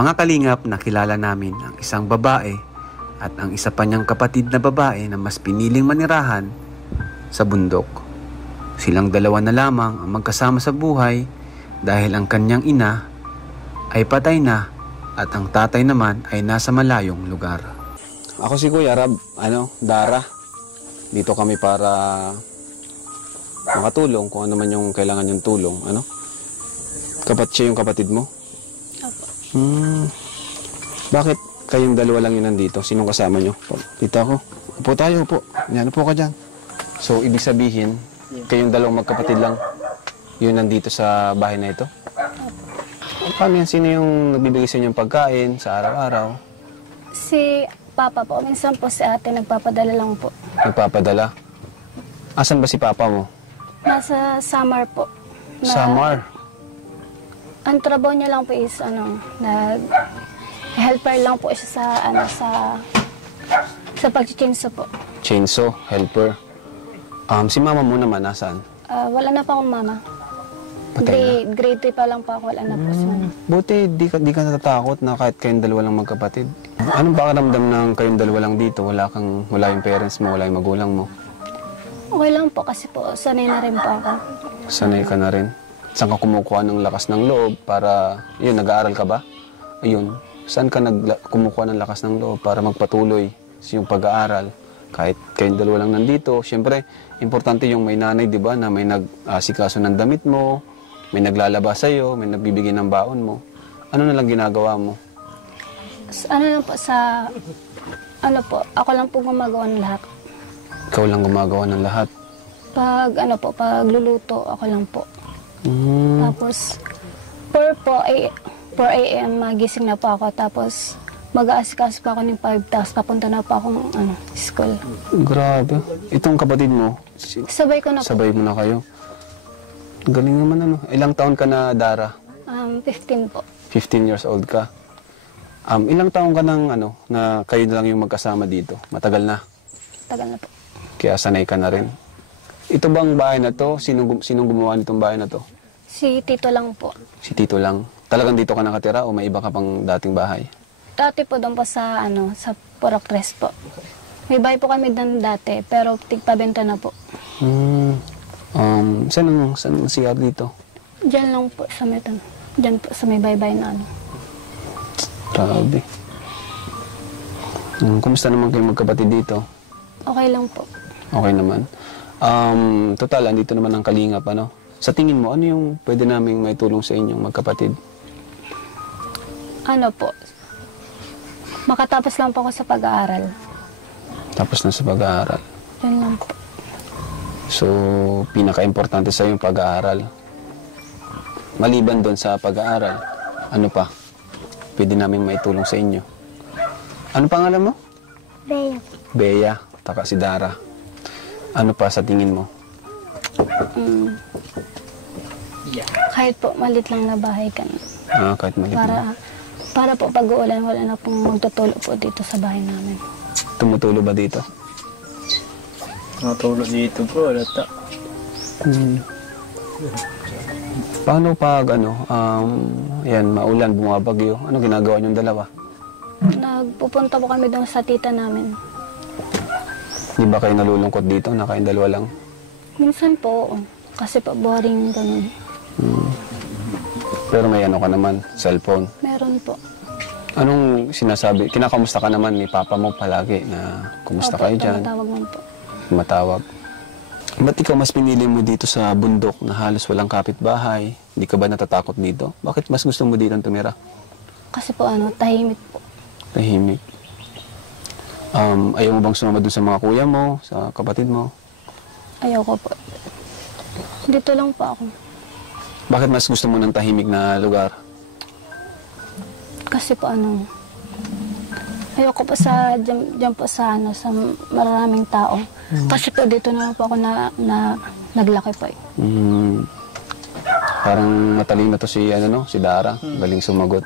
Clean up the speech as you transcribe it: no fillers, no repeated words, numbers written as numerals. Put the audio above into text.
Mga kalingap, nakilala namin ang isang babae at ang isa pa niyang kapatid na babae na mas piniling manirahan sa bundok. Silang dalawa na lamang ang magkasama sa buhay dahil ang kanyang ina ay patay na at ang tatay naman ay nasa malayong lugar. Ako si Kuya Rab, Dara. Dito kami para makatulong kung ano man yung kailangan yung tulong. Siya yung kapatid mo? Opo. Bakit kayong dalawa lang yun nandito? Sinong kasama nyo? Dito ako. Upo tayo, upo. Yan, upo ka dyan. So, ibig sabihin, kayong dalawang magkapatid lang yun nandito sa bahay na ito? Opo. Paano yan? Sino yung nagbibigay sa inyong pagkain sa araw-araw? Si Papa po. Minsan po si ate nagpapadala lang po. Nagpapadala? Asan ba si Papa mo? Nasa Samar po. Samar? Ang trabaho niya lang po is helper lang po siya sa pag-chainsaw po. Chainsaw, helper. Si mama mo naman, nasaan? Wala na pa akong mama. Patay na? Grade 3 pa lang po ako. Wala na po siya. Buti, di ka natatakot na kahit kayong dalawa lang magkapatid. Anong pakiramdam ng kayong dalawa lang dito? Wala yung parents mo, wala yung magulang mo? Okay lang po kasi po sanay na rin po ako. Sanay ka na rin? Saan ka kumukuha ng lakas ng loob para, nag-aaral ka ba? Ayun, saan ka kumukuha ng lakas ng loob para magpatuloy sa iyong pag-aaral? Kahit kayong dalawa lang nandito, siyempre, importante yung may nanay, di ba, na may nag-asikaso ng damit mo, may naglalaba sa'yo, may nagbibigay ng baon mo. Ano na lang ginagawa mo? Ako lang po gumagawa ng lahat. Ikaw lang gumagawa ng lahat? Pag luluto, ako lang po. Tapos, 4 a.m. magising na po ako. Tapos, mag-aasikaso pa ako ng 5. Tapos, papunta na po akong school. Grabe. Itong kapatid mo? Sabay ko na po. Sabay mo na kayo? Galing naman Ilang taon ka na, Dara? 15 po. 15 years old ka. Ilang taon ka nang na kayo na lang yung magkasama dito? Matagal na? Tagal na po. Kaya sanay ka na rin. Ito bang bahay na to? Sinong gumawa nitong bahay na to? Si Tito lang po. Si Tito lang. Talagang dito ka nakatira o may iba ka pang dating bahay? Dati po doon po sa Purok 3 po. May bahay po kami doon dati, pero tigpabenta na po. Saan ang CR dito? Diyan lang po sa Diyan po sa may baybay na Grabe. Kumusta naman kayo magkapatid dito? Okay lang po. Okay naman. Total, andito naman ang kalingap, Sa tingin mo, ano yung pwede naming may tulong sa inyong magkapatid? Makatapos lang po ako sa pag-aaral. Tapos na sa pag-aaral? Yan lang po. So, pinaka-importante sa yung pag-aaral. Maliban doon sa pag-aaral, ano pa? Pwede naming may tulong sa inyo. Ano pangalan mo? Bea. Bea, taka si Dara. Ano pa sa tingin mo? Kahit po malit lang na bahay ka. Kahit malit lang. Para po pag-uulan, wala na pong magtutulo po dito sa bahay namin. Tumutulo ba dito? Natulog dito po, wala ta. Paano pag maulan, bumabagyo? Ano ginagawa niyong dalawa? Nagpupunta po kami doon sa tita namin. Di ba kayo nalulungkot dito na kayong dalawa lang? Minsan po, kasi po boring ganun. Pero may ka naman, cellphone. Meron po. Anong sinasabi? Kinakamusta ka naman ni Papa mo palagi na kumusta kayo dyan? Tumatawag man po. Tumatawag. Ba't ikaw mas pinili mo dito sa bundok na halos walang kapitbahay? Hindi ka ba natatakot dito? Bakit mas gusto mo dito tumira? Kasi po tahimik po. Tahimik. Ayaw mo bang sumama doon sa mga kuya mo, sa kapatid mo? Ayoko po. Dito lang po ako. Bakit mas gusto mo ng tahimik na lugar? Kasi po ayoko po dyan po sa maraming tao. Kasi po dito na po ako na naglaki po Parang matalino to si Dara. Galing sumagot.